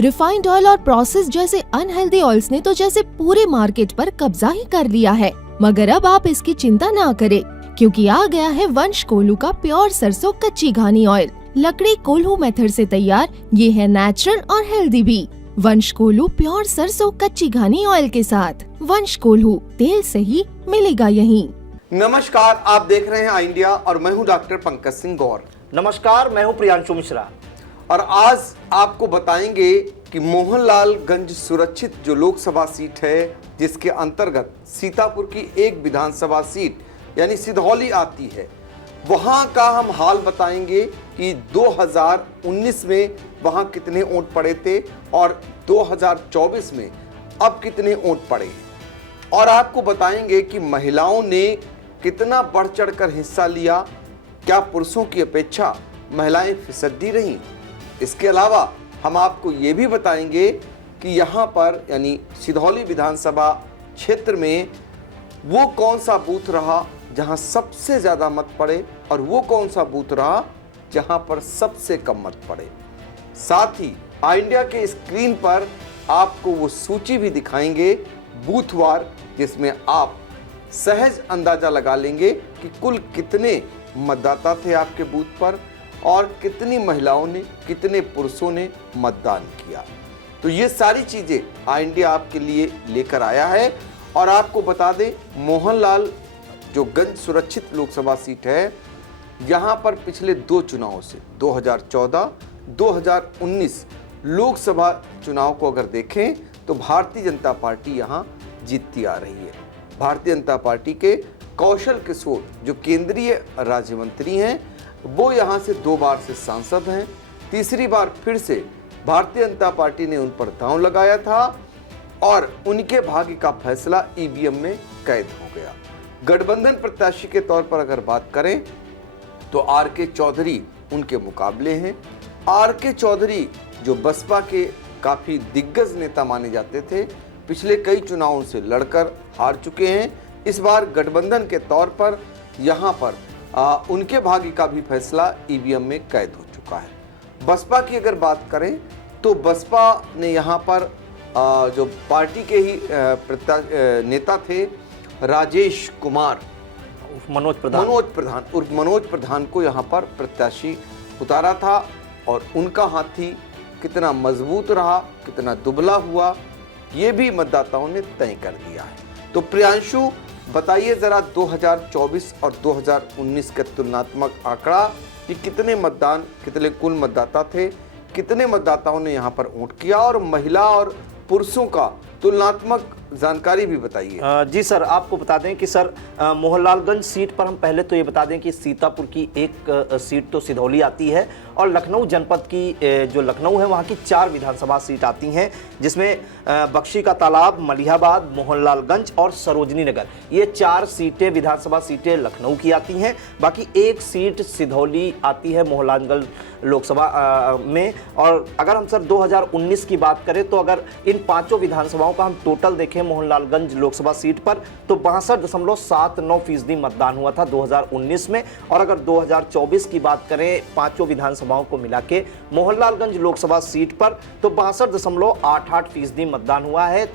Refined oil और process जैसे unhealthy oils ने तो जैसे पूरे मार्केट पर कब्जा ही कर लिया है। मगर अब आप इसकी चिंता ना करें, क्योंकि आ गया है वंश कोल्हू का प्योर सरसों कच्ची घानी ऑयल। लकड़ी कोल्हू मेथड से तैयार ये है नेचुरल और हेल्दी भी। वंश कोल्हू प्योर सरसों कच्ची घानी ऑयल के साथ। वंश कोल्हू, तेल सही मिलेगा यहीं। नमस्कार, आप देख रहे हैं आई इंडिया और मैं हूं डॉक्टर पंकज सिंह गौर। नमस्कार, मैं हूं प्रियांशु मिश्रा और आज आपको बताएंगे कि मोहनलालगंज सुरक्षित जो लोकसभा सीट है, जिसके अंतर्गत सीतापुर की एक विधानसभा सीट यानी सिधौली आती है, वहां का हम हाल बताएंगे कि 2019 में वहां कितने वोट पड़े थे और 2024 में अब कितने वोट पड़े हैं। और आपको बताएंगे कि महिलाओं ने कितना बढ़ चढ़कर हिस्सा लिया, क्या पुरुषों की अपेक्षा महिलाएं फिसड्डी रहीं। इसके अलावा हम आपको ये भी बताएंगे कि यहाँ पर यानी सिधौली विधानसभा क्षेत्र में वो कौन सा बूथ रहा जहाँ सबसे ज़्यादा मत पड़े और वो कौन सा बूथ रहा जहाँ पर सबसे कम मत पड़े। साथ ही आई इंडिया के स्क्रीन पर आपको वो सूची भी दिखाएंगे बूथवार, जिसमें आप सहज अंदाजा लगा लेंगे कि कुल कितने मतदाता थे आपके बूथ पर और कितनी महिलाओं ने, कितने पुरुषों ने मतदान किया। तो ये सारी चीज़ें आई इंडिया आपके लिए लेकर आया है। और आपको बता दें, मोहनलाल जो गंज सुरक्षित लोकसभा सीट है, यहाँ पर पिछले दो चुनावों से 2014, 2019 लोकसभा चुनाव को अगर देखें तो भारतीय जनता पार्टी यहाँ जीतती आ रही है। भारतीय जनता पार्टी के कौशल किशोर जो केंद्रीय राज्य मंत्री हैं, वो यहाँ से 2 बार से सांसद हैं। तीसरी बार फिर से भारतीय जनता पार्टी ने उन पर दांव लगाया था और उनके भाग्य का फैसला ईवीएम में कैद हो गया। गठबंधन प्रत्याशी के तौर पर अगर बात करें तो आर.के. चौधरी उनके मुकाबले हैं। आर.के. चौधरी जो बसपा के काफ़ी दिग्गज नेता माने जाते थे, पिछले कई चुनावों से लड़कर हार चुके हैं। इस बार गठबंधन के तौर पर यहाँ पर उनके भाग्य का भी फैसला ईवीएम में कैद हो चुका है। बसपा की अगर बात करें तो बसपा ने यहाँ पर जो पार्टी के ही नेता थे राजेश कुमार मनोज प्रधान को यहाँ पर प्रत्याशी उतारा था और उनका हाथी कितना मजबूत रहा, कितना दुबला हुआ, ये भी मतदाताओं ने तय कर दिया है। तो प्रियांशु, बताइए जरा 2024 और 2019 का तुलनात्मक आंकड़ा कि कितने कुल मतदाता थे, कितने मतदाताओं ने यहाँ पर वोट किया और महिला और पुरुषों का तुलनात्मक जानकारी भी बताइए। जी सर, आपको बता दें कि सर मोहनलालगंज सीट पर हम पहले तो ये बता दें कि सीतापुर की एक सीट तो सिधौली आती है और लखनऊ जनपद की जो लखनऊ है वहाँ की 4 विधानसभा सीट आती हैं, जिसमें बख्शी का तालाब, मलिहाबाद, मोहनलालगंज और सरोजनी नगर, ये 4 सीटें विधानसभा सीटें लखनऊ की आती हैं। बाकी एक सीट सिधौली आती है मोहनलालगंज लोकसभा में। और अगर हम सर 2019 की बात करें तो अगर इन 5 विधानसभाओं का हम टोटल देखें मोहनलालगंज लोकसभा सीट पर तो 62.79% मतदान हुआ था 2019 में। और अगर 2024 की बात करें 5 विधानसभाओं को मिला के मोहनलालगंज लोकसभा सीट पर तो 62.88% मतदान हुआ है।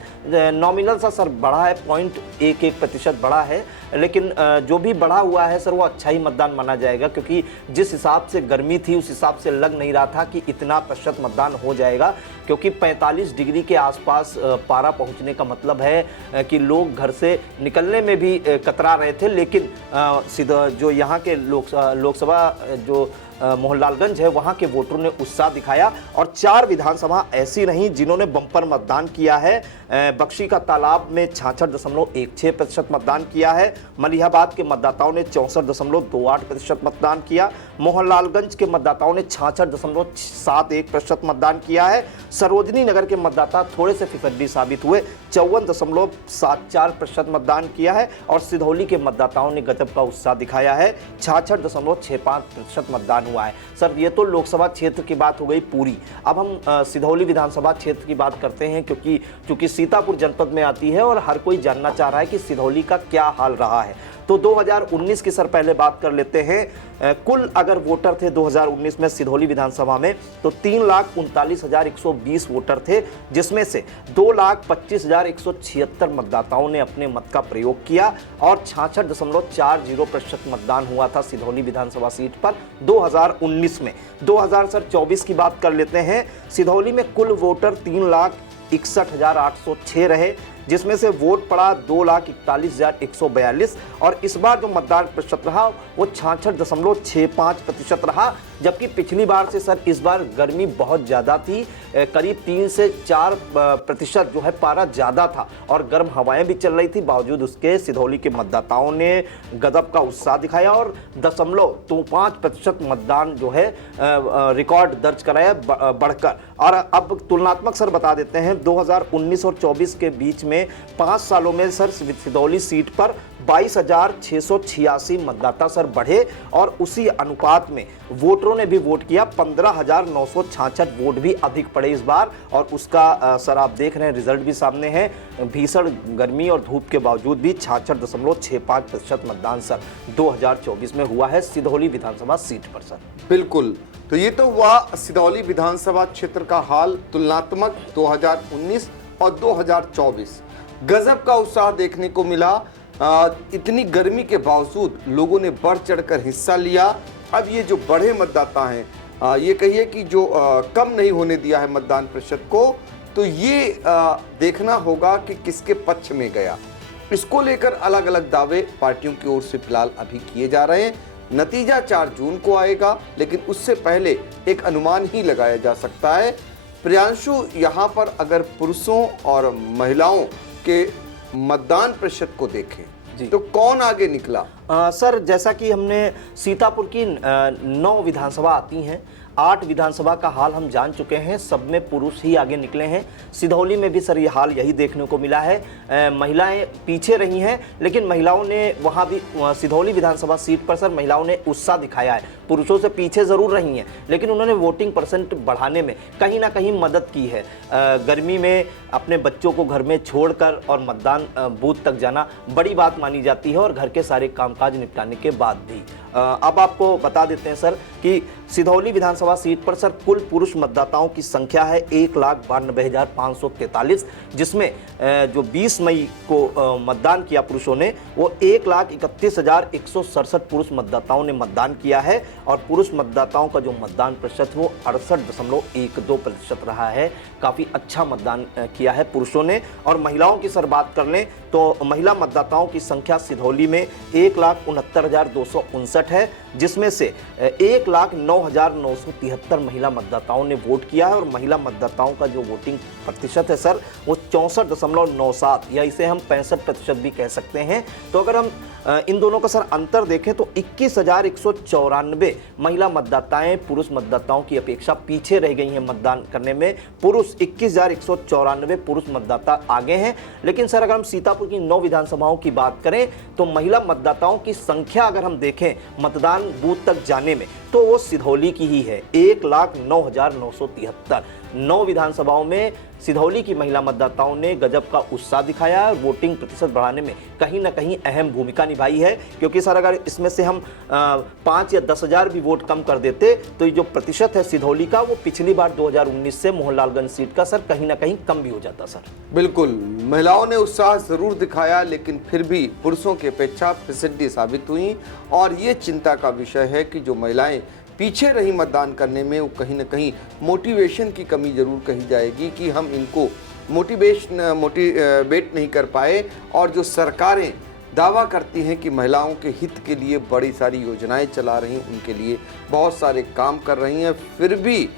नॉमिनल सा सर बढ़ा है, 0.11% बढ़ा है, लेकिन जो भी बढ़ा हुआ है सर वो अच्छा ही मतदान माना जाएगा, क्योंकि जिस हिसाब से गर्मी थी उस हिसाब से लग नहीं रहा था कि इतना प्रतिशत मतदान हो जाएगा, क्योंकि 45 डिग्री के आसपास पारा पहुंचने का मतलब है कि लोग घर से निकलने में भी कतरा रहे थे। लेकिन सीधा जो यहाँ के लोकसभा जो मोहनलालगंज है वहाँ के वोटरों ने उत्साह दिखाया और 4 विधानसभा ऐसी रहीं जिन्होंने बम्पर मतदान किया है। बख्शी का तालाब में 66.16% मतदान किया है। मलिहाबाद के मतदाताओं ने 64.28% मतदान किया। मोहनलालगंज के मतदाताओं ने 66.71% मतदान किया है। सरोजनी नगर के मतदाता थोड़े से फिसड्डी साबित हुए, 54.74% मतदान किया है। और सिधौली के मतदाताओं ने गजब का उत्साह दिखाया है, 66.65% मतदान हुआ है। सर ये तो लोकसभा क्षेत्र की बात हो गई पूरी। अब हम सिधौली विधानसभा क्षेत्र की बात करते हैं, क्योंकि सीतापुर जनपद में आती है और हर कोई जानना चाह रहा है कि सिधौली का क्या हाल रहा है। तो 2019 की सर पहले बात कर लेते हैं। कुल अगर वोटर थे 2019 में सिधौली विधानसभा में तो 3,39,120 वोटर थे, जिसमें से 2,25,176 मतदाताओं ने अपने मत का प्रयोग किया और 66.40% मतदान हुआ था सिधौली विधानसभा सीट पर 2019 में। 2024 की बात कर लेते हैं। सिधौली में कुल वोटर 3,61,806 रहे, जिसमें से वोट पड़ा 2,41,142 और इस बार जो मतदान प्रतिशत रहा वो 66.65% रहा, जबकि पिछली बार से सर इस बार गर्मी बहुत ज़्यादा थी, करीब 3 से 4% जो है पारा ज़्यादा था और गर्म हवाएं भी चल रही थी। बावजूद उसके सिधौली के मतदाताओं ने गजब का उत्साह दिखाया और 0.25% मतदान जो है रिकॉर्ड दर्ज कराया बढ़कर। और अब तुलनात्मक सर बता देते हैं, 2019 और 24 के बीच में 5 सालों में सर सिधौली सीट पर 22,686 मतदाता सर बढ़े और उसी अनुपात में वोटरों ने भी वोट किया। 15,966 वोट भी अधिक पड़े इस बार और उसका सर आप देख रहे हैं रिजल्ट भी सामने है। भीषण गर्मी और धूप के बावजूद भी 66.65% मतदान सर 2024 में हुआ है सिधौली विधानसभा सीट पर सर। बिल्कुल, तो ये तो हुआ सिधौली विधानसभा क्षेत्र का हाल तुलनात्मक 2019 और 2024। गजब का उत्साह देखने को मिला। इतनी गर्मी के बावजूद लोगों ने बढ़ चढ़कर हिस्सा लिया। अब ये जो बड़े मतदाता हैं, ये कहिए कि जो कम नहीं होने दिया है मतदान प्रतिशत को, तो ये देखना होगा कि किसके पक्ष में गया। इसको लेकर अलग अलग दावे पार्टियों की ओर से फिलहाल अभी किए जा रहे हैं। नतीजा 4 जून को आएगा, लेकिन उससे पहले एक अनुमान ही लगाया जा सकता है। प्रियांशु, यहाँ पर अगर पुरुषों और महिलाओं के मतदान प्रतिशत को देखें तो कौन आगे निकला? सर जैसा कि हमने सीतापुर की 9 विधानसभा आती हैं, 8 विधानसभा का हाल हम जान चुके हैं, सब में पुरुष ही आगे निकले हैं। सिधौली में भी सर ये हाल यही देखने को मिला है। महिलाएं पीछे रही हैं, लेकिन महिलाओं ने वहाँ भी सिधौली विधानसभा सीट पर सर महिलाओं ने उत्साह दिखाया है। पुरुषों से पीछे ज़रूर रही हैं, लेकिन उन्होंने वोटिंग परसेंट बढ़ाने में कहीं ना कहीं मदद की है। गर्मी में अपने बच्चों को घर में छोड़कर और मतदान बूथ तक जाना बड़ी बात मानी जाती है और घर के सारे कामकाज निपटाने के बाद भी। अब आपको बता देते हैं सर कि सिधौली विधानसभा सीट पर सर कुल पुरुष मतदाताओं की संख्या है 1,92,543, जिसमें जो 20 मई को मतदान किया पुरुषों ने वो 1,31,167 पुरुष मतदाताओं ने मतदान किया है और पुरुष मतदाताओं का जो मतदान प्रतिशत वो 68.12% रहा है। काफ़ी अच्छा मतदान किया है पुरुषों ने। और महिलाओं की सर बात कर लें तो महिला मतदाताओं की संख्या सिधौली में 1,69,259 है, जिसमें से 1,09,973 महिला मतदाताओं ने वोट किया है और महिला मतदाताओं का जो वोटिंग प्रतिशत है सर वो 64.97 या इसे हम 65% भी कह सकते हैं। तो अगर हम इन दोनों का सर अंतर देखें तो 21,194 महिला मतदाताएं पुरुष मतदाताओं की अपेक्षा पीछे रह गई हैं मतदान करने में। पुरुष 21,194 पुरुष मतदाता आगे हैं। लेकिन सर अगर हम सीतापुर की 9 विधानसभाओं की बात करें तो महिला मतदाताओं की संख्या अगर हम देखें मतदान बूथ तक जाने में तो वो सिधौली की ही है, 1,09,973। 9 विधानसभाओं में सिधौली की महिला मतदाताओं ने गजब का उत्साह दिखाया है और वोटिंग प्रतिशत बढ़ाने में कहीं ना कहीं अहम भूमिका निभाई है। क्योंकि सर अगर इसमें से हम 5 या 10,000 भी वोट कम कर देते तो ये जो प्रतिशत है सिधौली का वो पिछली बार 2019 से मोहनलालगंज सीट का सर कहीं ना कहीं कम भी हो जाता सर। बिल्कुल, महिलाओं ने उत्साह जरूर दिखाया, लेकिन फिर भी पुरुषों की अपेक्षा फिसड्डी साबित हुई और ये चिंता का विषय है कि जो महिलाएं पीछे रही मतदान करने में वो कहीं ना कहीं मोटिवेशन की कमी जरूर कही जाएगी कि हम इनको मोटिवेट नहीं कर पाए। और जो सरकारें दावा करती हैं कि महिलाओं के हित के लिए बड़ी सारी योजनाएं चला रही हैं, उनके लिए बहुत सारे काम कर रही हैं, फिर भी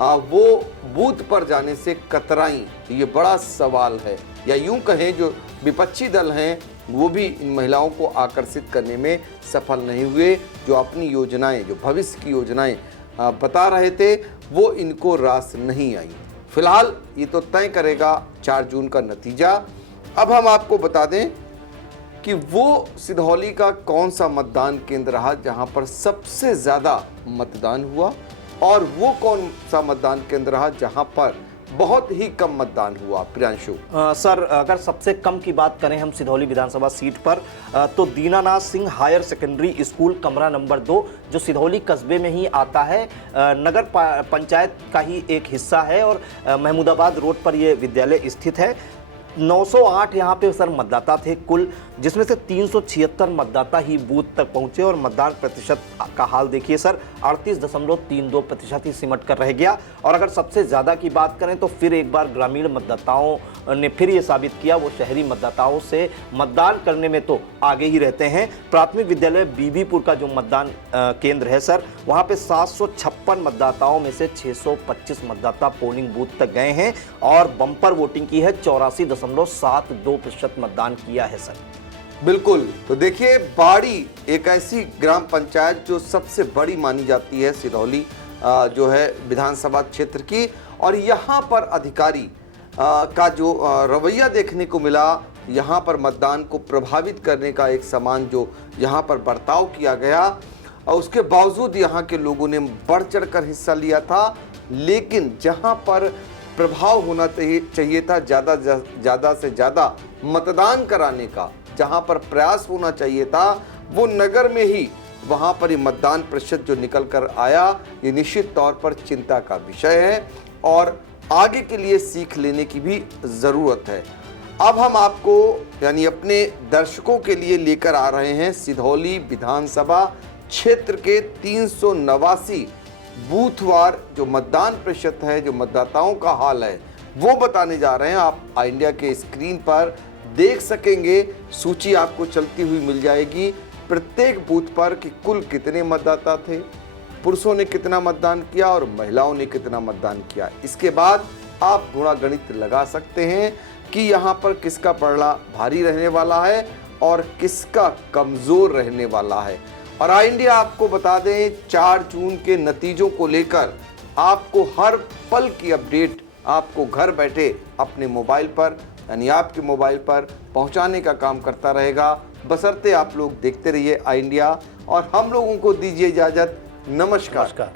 वो बूथ पर जाने से कतराई। तो ये बड़ा सवाल है, या यूं कहें जो विपक्षी दल हैं वो भी इन महिलाओं को आकर्षित करने में सफल नहीं हुए। जो अपनी योजनाएं, जो भविष्य की योजनाएं बता रहे थे वो इनको रास नहीं आई। फिलहाल ये तो तय करेगा 4 जून का नतीजा। अब हम आपको बता दें कि वो सिधौली का कौन सा मतदान केंद्र रहा जहां पर सबसे ज़्यादा मतदान हुआ और वो कौन सा मतदान केंद्र रहा जहां पर बहुत ही कम मतदान हुआ। प्रियांशु सर, अगर सबसे कम की बात करें हम सिधौली विधानसभा सीट पर, तो Dinanath Singh higher secondary school कमरा नंबर 2, जो सिधौली कस्बे में ही आता है, नगर पंचायत का ही एक हिस्सा है और महमूदाबाद रोड पर यह विद्यालय स्थित है। 908 यहाँ पे सर मतदाता थे कुल, जिसमें से 376 मतदाता ही बूथ तक पहुंचे और मतदान प्रतिशत का हाल देखिए सर, 38.32% ही सिमट कर रह गया। और अगर सबसे ज़्यादा की बात करें तो फिर एक बार ग्रामीण मतदाताओं ने फिर ये साबित किया वो शहरी मतदाताओं से मतदान करने में तो आगे ही रहते हैं। प्राथमिक विद्यालय बीबीपुर का जो मतदान केंद्र है सर, वहाँ पे 756 मतदाताओं में से 625 मतदाता पोलिंग बूथ तक गए हैं और बम्पर वोटिंग की है, 84.72% मतदान किया है सर। बिल्कुल। तो देखिए, बाड़ी एक ऐसी ग्राम पंचायत जो सबसे बड़ी मानी जाती है सिधौली जो है विधानसभा क्षेत्र की, और यहाँ पर अधिकारी का जो रवैया देखने को मिला, यहाँ पर मतदान को प्रभावित करने का एक समान जो यहाँ पर बर्ताव किया गया, और उसके बावजूद यहाँ के लोगों ने बढ़ चढ़कर हिस्सा लिया था। लेकिन जहाँ पर प्रभाव होना चाहिए था ज़्यादा से ज़्यादा मतदान कराने का, जहाँ पर प्रयास होना चाहिए था, वो नगर में ही वहाँ पर मतदान प्रतिशत जो निकल कर आया, ये निश्चित तौर पर चिंता का विषय है और आगे के लिए सीख लेने की भी ज़रूरत है। अब हम आपको यानी अपने दर्शकों के लिए लेकर आ रहे हैं सिधौली विधानसभा क्षेत्र के 389 बूथवार जो मतदान प्रतिशत है, जो मतदाताओं का हाल है, वो बताने जा रहे हैं। आप इंडिया के स्क्रीन पर देख सकेंगे, सूची आपको चलती हुई मिल जाएगी प्रत्येक बूथ पर कि कुल कितने मतदाता थे, पुरुषों ने कितना मतदान किया और महिलाओं ने कितना मतदान किया। इसके बाद आप गुणा गणित लगा सकते हैं कि यहाँ पर किसका पलड़ा भारी रहने वाला है और किसका कमज़ोर रहने वाला है। और इंडिया आपको बता दें, 4 जून के नतीजों को लेकर आपको हर पल की अपडेट आपको घर बैठे अपने मोबाइल पर यानी आपके मोबाइल पर पहुंचाने का काम करता रहेगा। बशर्ते आप लोग देखते रहिए इंडिया, और हम लोगों को दीजिए इजाज़त। नमस्कार।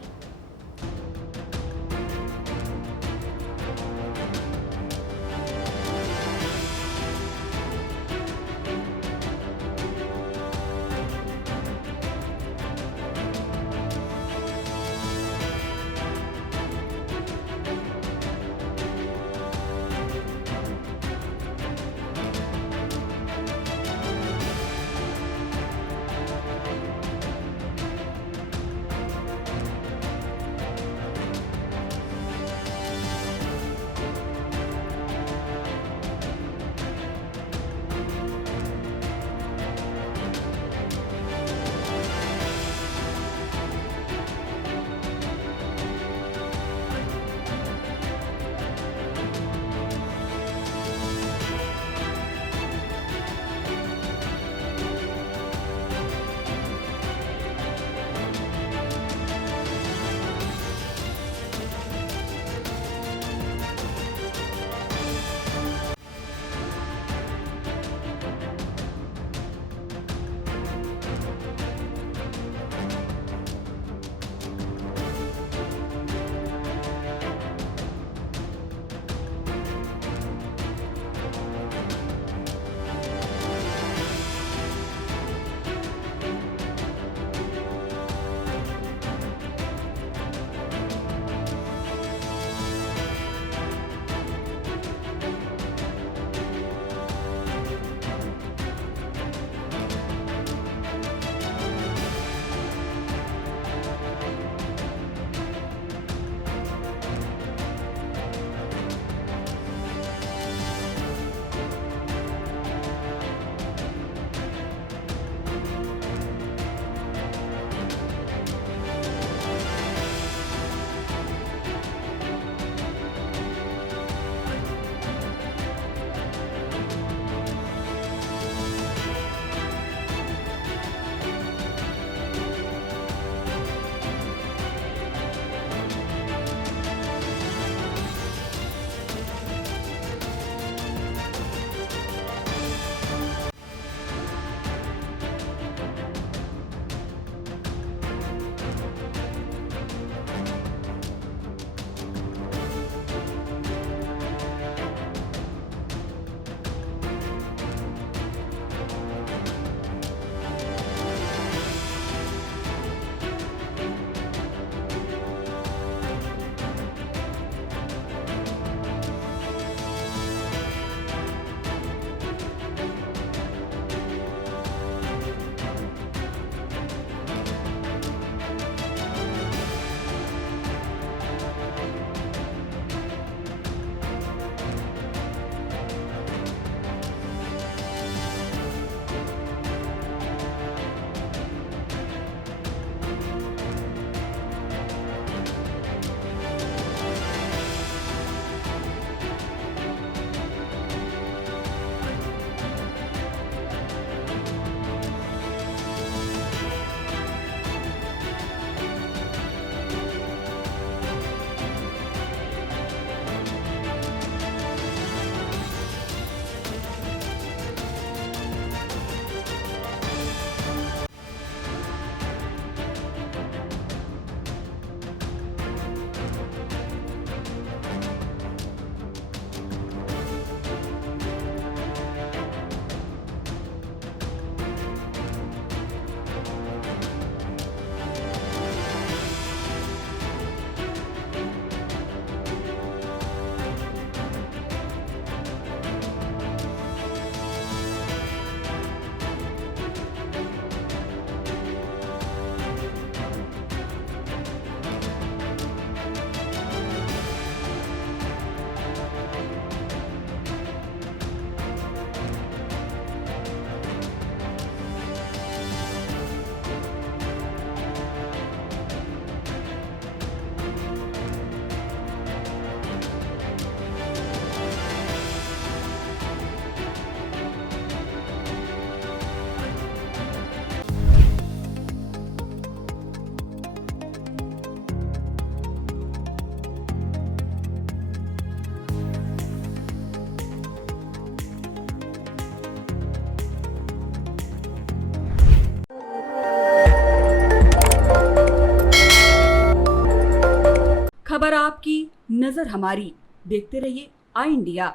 खबर आपकी, नजर हमारी। देखते रहिए आई इंडिया।